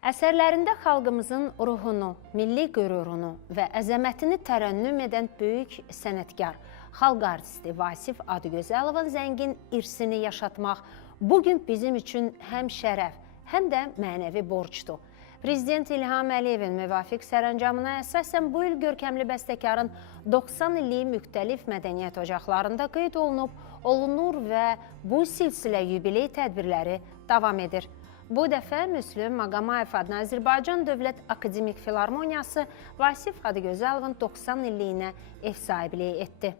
Əsərlərində xalqımızın ruhunu, milli qürurunu və əzəmətini tərənnüm edən böyük sənətkar, xalq artisti Vasif Adıgözəlovun zəngin irsini yaşatmaq bugün bizim üçün həm şərəf, həm də mənəvi borcdur. Prezident İlham Əliyevin müvafiq sərəncamına əsasən bu il görkəmli bəstəkarın 90 illik müxtəlif mədəniyyət ocaqlarında qeyd olunur və bu silsilə yubiley tədbirləri davam edir. Bu dəfə Müslüm Maqamayev adına Azərbaycan Dövlət Akademik Filarmoniyası Vasif Adıgözəlovun 90 illiyinə ev sahibliyi etdi.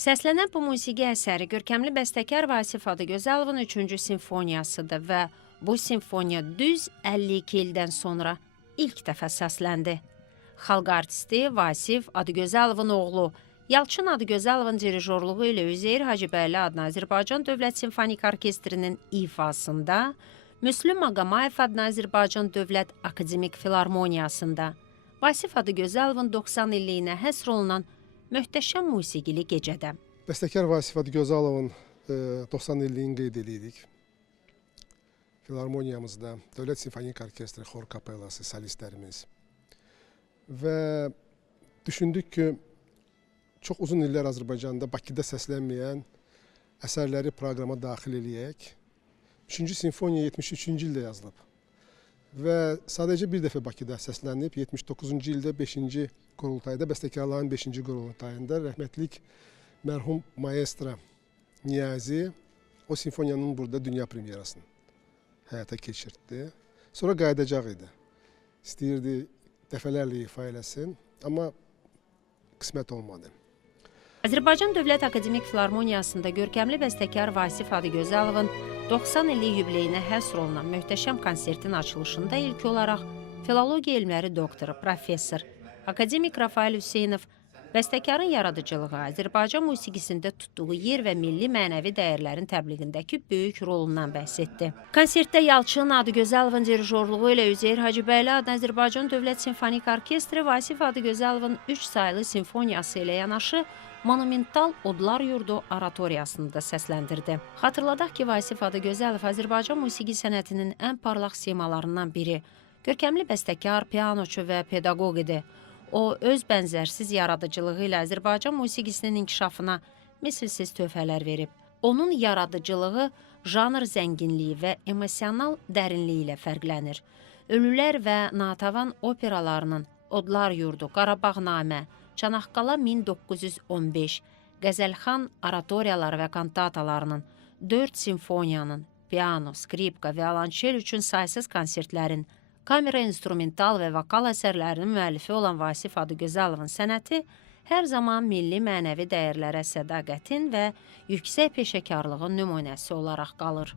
Səslənən bu musiqi əsəri görkəmli bəstəkar Vasif Adıgözəlovun 3-cü simfoniyasıdır və bu simfoniya düz 52 ildən sonra ilk dəfə səsləndi. Xalq artisti Vasif Adıgözəlovun oğlu Yalçın Adıgözəlovun dirijorluğu ilə Üzeyir Hacıbəyli adına Azərbaycan Dövlət Simfonik Orkestrinin ifasında, Müslüm Maqamayev adına Azərbaycan Dövlət Akademik Filarmoniyasında Vasif Adıgözəlovun 90 illiyinə həsr olunan möhtəşəm musiqili gecədə. Bəstəkar Vasif Adıgözəlovun 90 illiyini qeyd edirik. Filarmoniyamızda Dövlət Simfonik Orkestri, xor kapellası, solistlərimiz. Və düşündük ki, çox uzun illər Azərbaycanda Bakıda səslənməyən əsərləri proqrama daxil eləyək. 3-cü simfoniya 73-cü ildə yazılıb. Və sadəcə bir dəfə Bakıda səslənib, 79-cu ildə 5-ci qurultayda, bəstəkarların 5-ci qurultayında rəhmətlik mərhum maestro Niyazi o simfoniyanın burada dünya premyerasını həyata keçirtdi. Sonra qayıdacaq idi. İstəyirdi dəfələrlə ifa eləsin, amma qismət olmadı. Azərbaycan Dövlət Akademik Filarmoniyasında görkəmli bəstəkar Vasif Adıgözəlovun 90 illik yubileyinə həsr olunan möhtəşəm konsertin açılışında ilk olaraq filologiya elmləri doktoru, professor, akademik Rafael Hüseynov bəstəkarın yaradıcılığı, Azərbaycan musiqisində tutduğu yer və milli mənəvi dəyərlərin təbliğindəki böyük rolundan bəhs etdi. Konsertdə Yalçın Adıgözəlovun dirijorluğu ilə Üzeyir Hacıbəyli adına Azərbaycan Dövlət Simfonik Orkestri Vasif Adıgözəlovun 3 saylı simfoniyası ilə yanaşı monumental Odlar Yurdu oratoriyasını da səsləndirdi. Xatırladaq ki, Vasif Adıgözəlov Azərbaycan musiqi sənətinin ən parlaq simalarından biri, görkəmli bəstəkar, pianoçu və pedaqoq idi. O, öz bənzərsiz yaradıcılığı ilə Azərbaycan musiqisinin inkişafına misilsiz töhfələr verib. Onun yaradıcılığı janr zənginliyi və emosional dərinliyi ilə fərqlənir. Ölülər və Natəvan operalarının Odlar Yurdu, Qarabağnamə, Çanaqqala 1915, Qəzəlxan oratoriyaları və kantatalarının, 4 simfoniyanın, piano, skripka, violonçel üçün saysız konsertlərin, kamera instrumental və vokal əsərlərinin müəllifi olan Vasif Adıgözəlovun sənəti hər zaman milli mənəvi dəyərlərə sədaqətin və yüksək peşəkarlığın nümunəsi olaraq qalır.